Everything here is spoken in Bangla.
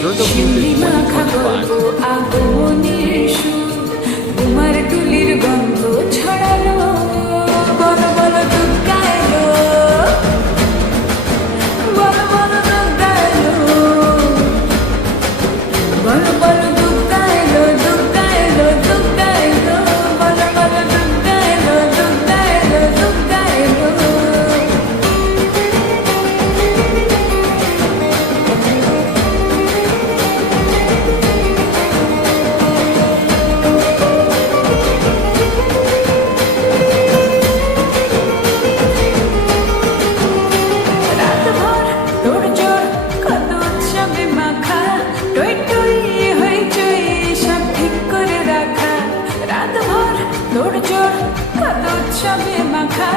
You're the music তোর জোর কত ছবি মাখা